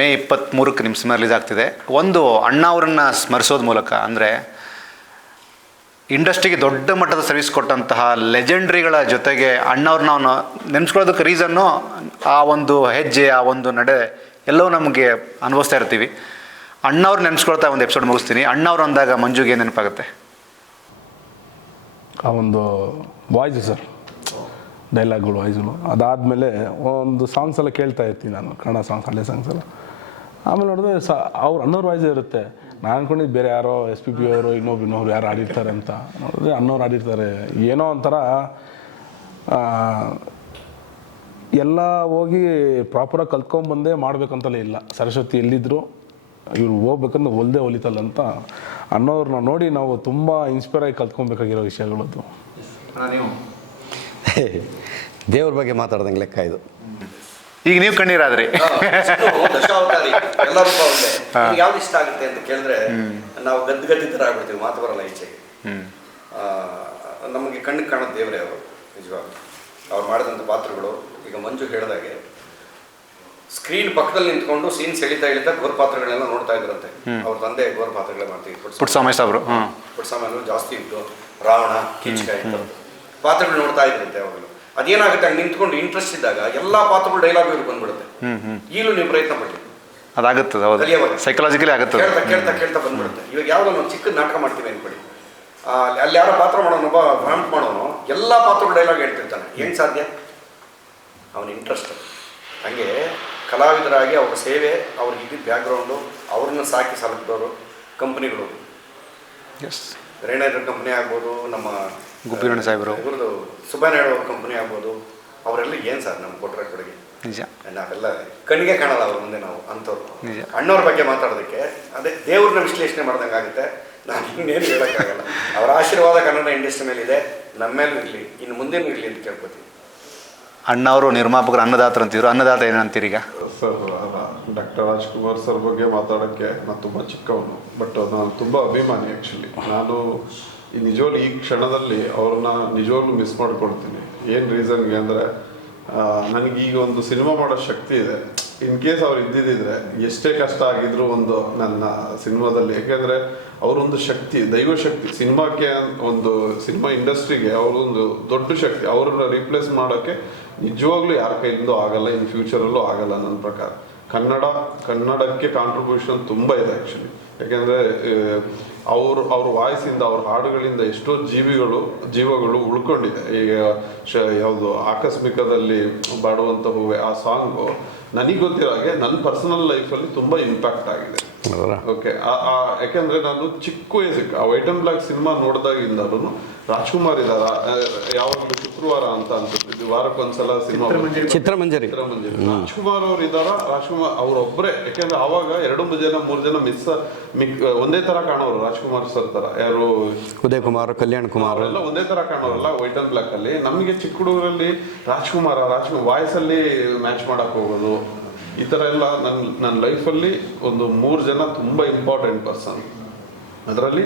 ಮೇ 23ಕ್ಕೆ ನಿಮ್ಮ cinema release ಆಗ್ತಿದೆ. ಒಂದು ಅಣ್ಣ ಅವರನ್ನು ಸ್ಮರಿಸೋದ್ರ ಮೂಲಕ, ಅಂದರೆ ಇಂಡಸ್ಟ್ರಿಗೆ ದೊಡ್ಡ ಮಟ್ಟದ ಸರ್ವಿಸ್ ಕೊಟ್ಟಂತಹ ಲೆಜೆಂಡ್ರಿಗಳ ಜೊತೆಗೆ ಅಣ್ಣವ್ರನ್ನ ನಾವು ನೆನೆಸ್ಕೊಳ್ಳೋದಕ್ಕೆ ರೀಸನ್ನು ಆ ಒಂದು ಹೆಜ್ಜೆ, ಆ ಒಂದು ನಡೆ ಎಲ್ಲವೂ ನಮಗೆ ಅನುಭವಿಸ್ತಾ ಇರ್ತೀವಿ. ಅಣ್ಣವ್ರು ನೆನೆಸ್ಕೊಳ್ತಾ ಒಂದು ಎಪಿಸೋಡ್ ಮುಗಿಸ್ತೀನಿ. ಅಣ್ಣವ್ರು ಅಂದಾಗ ಮಂಜುಗೆ ಏನು ನೆನಪಾಗುತ್ತೆ? ಆ ಒಂದು ವಾಯ್ಸು ಸರ್, ಡೈಲಾಗ್ಗಳು, ವಾಯ್ಸ್ಗಳು. ಅದಾದಮೇಲೆ ಒಂದು ಸಾಂಗ್ಸ್ ಎಲ್ಲ ಕೇಳ್ತಾ ಇರ್ತೀನಿ ನಾನು, ಕನ್ನಡ ಸಾಂಗ್ಸ್, ಹಳೆ ಸಾಂಗ್ಸ್ ಎಲ್ಲ. ಆಮೇಲೆ ನೋಡಿದ್ರೆ ಅವ್ರು ಅನ್ನೋರು ವಾಯ್ಸ್ ಇರುತ್ತೆ. ನಾನು ಅಂದ್ಕೊಂಡಿದ್ದು ಬೇರೆ ಯಾರೋ SPB ಅವರು ಇನ್ನೊಬ್ರು ಯಾರು ಆಡಿರ್ತಾರೆ ಅಂತ. ನೋಡಿದ್ರೆ ಅನ್ನೋರು ಆಡಿರ್ತಾರೆ. ಏನೋ ಒಂಥರ ಎಲ್ಲ ಹೋಗಿ ಪ್ರಾಪರಾಗಿ ಕಲ್ತ್ಕೊಂಡ್ಬಂದೇ ಮಾಡ್ಬೇಕಂತಲೇ ಇಲ್ಲ. ಸರಸ್ವತಿ ಎಲ್ಲಿದ್ದರು ಇವ್ರು ಹೋಗ್ಬೇಕಂದ್ರೆ ಹೊಲಿತಲ್ಲ ಅಂತ ಅನ್ನೋರನ್ನ ನೋಡಿ ನಾವು ತುಂಬ ಇನ್ಸ್ಪೈರ್ ಆಗಿ ಕಲ್ತ್ಕೊಬೇಕಾಗಿರೋ ವಿಷಯಗಳದ್ದು. ನೀವು ದೇವ್ರ ಬಗ್ಗೆ ಮಾತಾಡ್ದಂಗೆ ಲೆಕ್ಕ ಇದು. ಈಗ ನೀವು ಕಣ್ಣೀರಾದ್ರಿ. ಎಲ್ಲರೂ ಯಾವ್ದು ಇಷ್ಟ ಆಗುತ್ತೆ ಅಂತ ಕೇಳಿದ್ರೆ ನಾವು ಗದ್ದಿ ಥರ ಆಗ್ಬಿಡ್ತೀವಿ, ಮಾತು ಬರಲ್ಲ ಈಚೆಗೆ. ನಮಗೆ ಕಣ್ಣಿಗೆ ಕಾಣೋದು ದೇವರೇ ಅವರು. ನಿಜವಾಗ್ಲೂ ಅವ್ರು ಮಾಡಿದಂಥ ಪಾತ್ರಗಳು, ಈಗ ಮಂಜು ಹೇಳಿದಾಗೆ ಸ್ಕ್ರೀನ್ ಪಕ್ಕದಲ್ಲಿ ನಿಂತ್ಕೊಂಡು ಸೀನ್ಸ್ ಎಳಿತಾ ಗೋರ್ ಪಾತ್ರಗಳನ್ನೆಲ್ಲ ನೋಡ್ತಾ ಇದ್ರಂತೆ. ಅವ್ರ ತಂದೆ ಗೋರ್ ಪಾತ್ರಗಳೇ ಮಾಡ್ತೀವಿ. ಪುಟ್ಸ್ವಾಮಿ ಸಾಬ್ರು, ಪುಟ್ಸ್ವಾಮಿ ಜಾಸ್ತಿ ಇತ್ತು, ರಾವಣ, ಕೀಚಕಾಯಿ ಪಾತ್ರಗಳು ನೋಡ್ತಾ ಇದ್ರಂತೆ ಅವಾಗಲೂ. ಅದೇನಾಗುತ್ತೆ, ಹಂಗೆ ನಿಂತ್ಕೊಂಡು ಇಂಟ್ರೆಸ್ಟ್ ಇದ್ದಾಗ ಎಲ್ಲ ಪಾತ್ರಗಳು ಡೈಲಾಗ್ ಇವ್ರಿಗೆ ಬಂದ್ಬಿಡುತ್ತೆ. ಈಗಲೂ ನೀವು ಪ್ರಯತ್ನ ಪಡಿ, ಅದಾಗುತ್ತೆ, ಸೈಕಲಾಜಿಕಲಿ ಆಗುತ್ತೆ. ಕೇಳ್ತಾ ಬಂದ್ಬಿಡುತ್ತೆ. ಇವಾಗ ಯಾವ್ದೋ ನಾವು ಚಿಕ್ಕ ನಾಟಕ ಮಾಡ್ತೀವಿ ಅನ್ಕೊಡಿ, ಅಲ್ಲಿ ಯಾರೋ ಪಾತ್ರ ಮಾಡೋನೊಬ್ಬ ಭ್ರಾಂಟ್ ಮಾಡೋನು ಎಲ್ಲ ಪಾತ್ರಗಳು ಡೈಲಾಗ್ ಹೇಳ್ತಿರ್ತಾನೆ. ಹೆಂಗೆ ಸಾಧ್ಯ? ಅವನ ಇಂಟ್ರೆಸ್ಟ್. ಹಾಗೆ ಕಲಾವಿದರಾಗಿ ಅವ್ರ ಸೇವೆ, ಅವ್ರಿಗೆ ಇದ್ದಿದ್ದ ಬ್ಯಾಕ್ಗ್ರೌಂಡು, ಅವ್ರನ್ನ ಸಾಕಿ ಸಲಕಿದವರು ಕಂಪ್ನಿಗಳು, ರೇಣೇದ್ರ ಕಂಪ್ನಿ ಆಗ್ಬೋದು, ನಮ್ಮ ಗುಬ್ಬಿರಣ್ಣ ಸಾಹೇಬರು, ಇವ್ರದ್ದು ಸುಬ್ಬನಾಯ್ಡು ಅವ್ರ ಕಂಪ್ನಿ ಆಗ್ಬೋದು, ಅವರೆಲ್ಲ ಏನು ಸರ್ ನಮ್ಗೆ ಕೊಟ್ಟರೆ ಕೊಡುಗೆ. ನಿಜ, ನಾವೆಲ್ಲ ಕಣ್ಣಿಗೆ ಕಾಣಲ್ಲ ಅವ್ರ ಮುಂದೆ ನಾವು ಅಂಥವ್ರು. ಅಣ್ಣವ್ರ ಬಗ್ಗೆ ಮಾತಾಡೋದಕ್ಕೆ ಅದೇ ದೇವ್ರನ್ನ ವಿಶ್ಲೇಷಣೆ ಮಾಡ್ದಂಗೆ ಆಗುತ್ತೆ. ನಾನು ಇನ್ನೇನು ಹೇಳೋಕ್ಕಾಗಲ್ಲ. ಅವರ ಆಶೀರ್ವಾದ ಕನ್ನಡ ಇಂಡಸ್ಟ್ರಿ ಮೇಲಿದೆ, ನಮ್ಮ ಮೇಲೂ ಇರಲಿ, ಇನ್ನು ಮುಂದೇನೂ ಇರಲಿ ಅಂತ ಕೇಳ್ಕೊತೀವಿ. ಅಣ್ಣವರು ನಿರ್ಮಾಪಕರು, ಅನ್ನದಾತರು ಅಂತಿದ್ರು. ಅನ್ನದಾತ ಏನಂತೀರಿ? ಈಗ ಸರ್, ಡಾಕ್ಟರ್ ರಾಜ್ಕುಮಾರ್ ಸರ್ ಬಗ್ಗೆ ಮಾತಾಡೋಕ್ಕೆ ನಾನು ತುಂಬ ಚಿಕ್ಕವನು, ಬಟ್ ನಾನು ತುಂಬ ಅಭಿಮಾನಿ. ಆ್ಯಕ್ಚುಲಿ ನಾನು ನಿಜವಾಗ್ಲೂ ಈ ಕ್ಷಣದಲ್ಲಿ ಅವ್ರನ್ನ ನಿಜವಾಗ್ಲೂ ಮಿಸ್ ಮಾಡ್ಕೊಳ್ತೀನಿ. ಏನು ರೀಸನ್ಗೆ ಅಂದರೆ ನನಗೀಗ ಒಂದು ಸಿನಿಮಾ ಮಾಡೋ ಶಕ್ತಿ ಇದೆ. ಇನ್ ಕೇಸ್ ಅವ್ರು ಇದ್ದಿದ್ದರೆ ಎಷ್ಟೇ ಕಷ್ಟ ಆಗಿದ್ರು ಒಂದು ನನ್ನ ಸಿನಿಮಾದಲ್ಲಿ, ಯಾಕೆಂದರೆ ಅವರೊಂದು ಶಕ್ತಿ, ದೈವಶಕ್ತಿ. ಸಿನಿಮಾಕ್ಕೆ, ಒಂದು ಸಿನಿಮಾ ಇಂಡಸ್ಟ್ರಿಗೆ ಅವರೊಂದು ದೊಡ್ಡ ಶಕ್ತಿ. ಅವ್ರನ್ನ ರೀಪ್ಲೇಸ್ ಮಾಡೋಕ್ಕೆ ನಿಜವಾಗ್ಲೂ ಯಾರ ಕೈಯಿಂದೂ ಆಗಲ್ಲ, ಇನ್ ಫ್ಯೂಚರಲ್ಲೂ ಆಗಲ್ಲ ನನ್ನ ಪ್ರಕಾರ. ಕನ್ನಡಕ್ಕೆ ಕಾಂಟ್ರಿಬ್ಯೂಷನ್ ತುಂಬ ಇದೆ ಆ್ಯಕ್ಚುಲಿ. ಯಾಕೆಂದರೆ ಅವ್ರ ವಾಯ್ಸಿಂದ, ಅವ್ರ ಹಾಡುಗಳಿಂದ ಎಷ್ಟೋ ಜೀವಗಳು ಉಳ್ಕೊಂಡಿದೆ. ಈಗ ಯಾವುದು ಆಕಸ್ಮಿಕದಲ್ಲಿ ಬಾಡುವಂಥ ಹೂವೆ, ಆ ಸಾಂಗು ನನಗೆ ಗೊತ್ತಿರೋ ಹಾಗೆ ನನ್ನ ಪರ್ಸನಲ್ ಲೈಫಲ್ಲಿ ತುಂಬ ಇಂಪ್ಯಾಕ್ಟ್ ಆಗಿದೆ. ಓಕೆ, ಯಾಕೆಂದರೆ ನಾನು ಚಿಕ್ಕ ವಯಸ್ಸಿಗೆ ಆ ವೈಟ್ ಆ್ಯಂಡ್ ಬ್ಲ್ಯಾಕ್ ಸಿನಿಮಾ ನೋಡಿದಾಗಿಂದಲೂ ರಾಜ್ಕುಮಾರ್ ಇದ್ದಾರ, ಯಾವಾಗಲೂ ಶುಕ್ರವಾರ ಅಂತ ಅನ್ಸುತ್ತೆ, ವಾರಕ್ಕೊಂದ್ಸಲ ಸಿನಿಮಾ ಚಿತ್ರಮಂಜರಿ ರಾಜ್ಕುಮಾರ್ ಅವ್ರು ಇದ್ದಾರ. ರಾಜ್ಕುಮಾರ್ ಅವರೊಬ್ಬರೇ, ಯಾಕೆಂದ್ರೆ ಆವಾಗ 2 ಜನ 3 ಜನ ಒಂದೇ ತರ ಕಾಣೋರು. ರಾಜ್ಕುಮಾರ್ ಸರ್ ತರ, ಯಾರು ಉದಯ್ ಕುಮಾರ್, ಕಲ್ಯಾಣ್ ಕುಮಾರ್ ಎಲ್ಲ ಒಂದೇ ತರ ಕಾಣೋರಲ್ಲ ವೈಟ್ ಆ್ಯಂಡ್ ಬ್ಲ್ಯಾಕ್ ಅಲ್ಲಿ. ನಮಗೆ ಚಿಕ್ಕ ಹುಡುಗರಲ್ಲಿ ರಾಜ್ಕುಮಾರ್ ವಾಯ್ಸ್ ಅಲ್ಲಿ ಮ್ಯಾಚ್ ಮಾಡಕ್ ಹೋಗೋದು, ಈ ಥರ ಎಲ್ಲ ನನ್ನ ಲೈಫಲ್ಲಿ ಒಂದು 3 ಜನ ತುಂಬ ಇಂಪಾರ್ಟೆಂಟ್ ಪರ್ಸನ್. ಅದರಲ್ಲಿ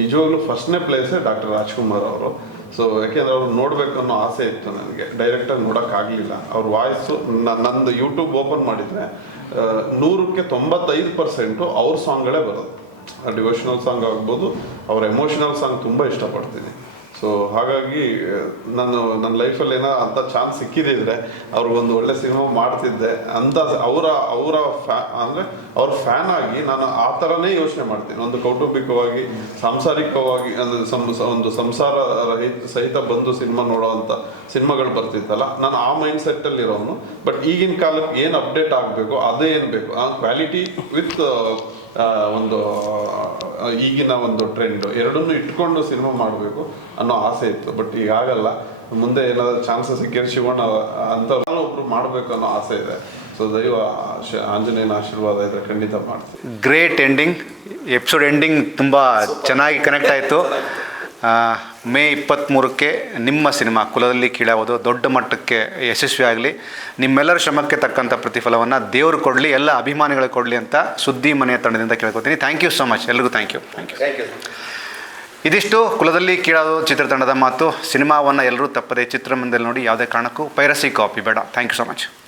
ನಿಜವಾಗ್ಲೂ ಫಸ್ಟ್ನೇ ಪ್ಲೇಸೇ ಡಾಕ್ಟರ್ ರಾಜ್ಕುಮಾರ್ ಅವರು. ಸೊ ಯಾಕೆಂದರೆ ಅವ್ರು ನೋಡಬೇಕು ಅನ್ನೋ ಆಸೆ ಇತ್ತು ನನಗೆ, ಡೈರೆಕ್ಟಾಗಿ ನೋಡೋಕ್ಕಾಗಲಿಲ್ಲ. ಅವ್ರ ವಾಯ್ಸು ನಂದು ಯೂಟ್ಯೂಬ್ ಓಪನ್ ಮಾಡಿದರೆ 100ಕ್ಕೆ 95% ಅವ್ರ ಸಾಂಗ್ಗಳೇ ಬರೋದು. ಡಿವೋಷನಲ್ ಸಾಂಗ್ ಆಗ್ಬೋದು, ಅವ್ರ ಎಮೋಷನಲ್ ಸಾಂಗ್ ತುಂಬ ಇಷ್ಟಪಡ್ತೀನಿ. ಸೊ ಹಾಗಾಗಿ ನನ್ನ ಲೈಫಲ್ಲಿ ಏನೋ ಅಂಥ ಚಾನ್ಸ್ ಸಿಕ್ಕಿದ್ರೆ ಅವ್ರಿಗೊಂದು ಒಳ್ಳೆ ಸಿನಿಮಾ ಮಾಡ್ತಿದ್ದೆ ಅಂತ ಅವರ ಅವ್ರ ಫ್ಯಾನ್ ಆಗಿ ನಾನು ಆ ಥರನೇ ಯೋಚನೆ ಮಾಡ್ತೀನಿ. ಒಂದು ಕೌಟುಂಬಿಕವಾಗಿ, ಸಾಂಸಾರಿಕವಾಗಿ, ಒಂದು ಸಂಸಾರ ಸಹಿತ ಬಂದು ಸಿನಿಮಾ ನೋಡೋವಂಥ ಸಿನಿಮಾಗಳು ಬರ್ತಿತ್ತಲ್ಲ, ನಾನು ಆ ಮೈಂಡ್ ಸೆಟ್ಟಲ್ಲಿ ಇರೋನು. ಬಟ್ ಈಗಿನ ಕಾಲಕ್ಕೆ ಏನು ಅಪ್ಡೇಟ್ ಆಗಬೇಕು, ಅದೇ ಏನು ಬೇಕು, ಆ ಕ್ವಾಲಿಟಿ ವಿತ್ ಒಂದು ಈಗಿನ ಒಂದು ಟ್ರೆಂಡ್ ಎರಡನ್ನೂ ಇಟ್ಕೊಂಡು ಸಿನಿಮಾ ಮಾಡಬೇಕು ಅನ್ನೋ ಆಸೆ ಇತ್ತು. ಬಟ್ ಈಗ ಆಗಲ್ಲ. ಮುಂದೆ ಏನಾದರೂ ಚಾನ್ಸಸ್ ಸಿಕ್ಕಿದ್ರೆ ಶಿವಣ್ಣ ಅಂಥವ್ರು ಒಬ್ರು ಮಾಡಬೇಕು ಅನ್ನೋ ಆಸೆ ಇದೆ. ಸೊ ದೈವ ಆಂಜನೇಯನ ಆಶೀರ್ವಾದ ಇದ್ರೆ ಖಂಡಿತ ಮಾಡ್ತೀವಿ. ಗ್ರೇಟ್ ಎಂಡಿಂಗ್, ಎಪಿಸೋಡ್ ಎಂಡಿಂಗ್ ತುಂಬ ಚೆನ್ನಾಗಿ ಕನೆಕ್ಟ್ ಆಯಿತು. ಮೇ 23ಕ್ಕೆ ನಿಮ್ಮ ಸಿನಿಮಾ ಕುಲದಲ್ಲಿ ಕೀಳಾವುದು ದೊಡ್ಡ ಮಟ್ಟಕ್ಕೆ ಯಶಸ್ವಿಯಾಗಲಿ. ನಿಮ್ಮೆಲ್ಲರ ಶ್ರಮಕ್ಕೆ ತಕ್ಕಂಥ ಪ್ರತಿಫಲವನ್ನು ದೇವರು ಕೊಡಲಿ, ಎಲ್ಲ ಅಭಿಮಾನಿಗಳಿಗೆ ಕೊಡಲಿ ಅಂತ ಸುದ್ದಿ ಮನೆಯ ತಂಡದಿಂದ ಕೇಳ್ಕೊತೀನಿ. ಥ್ಯಾಂಕ್ ಯು ಸೊ ಮಚ್, ಎಲ್ರಿಗೂ ಥ್ಯಾಂಕ್ ಯು. ಇದಿಷ್ಟು ಕುಲದಲ್ಲಿ ಕೀಳಾದು ಚಿತ್ರತಂಡದ ಮಾತು. ಸಿನಿಮಾವನ್ನು ಎಲ್ಲರೂ ತಪ್ಪದೆ ಚಿತ್ರಮಂದಿರದಲ್ಲಿ ನೋಡಿ, ಯಾವುದೇ ಕಾರಣಕ್ಕೂ ಪೈರಸಿ ಕಾಪಿ ಬೇಡ. Thank you so much.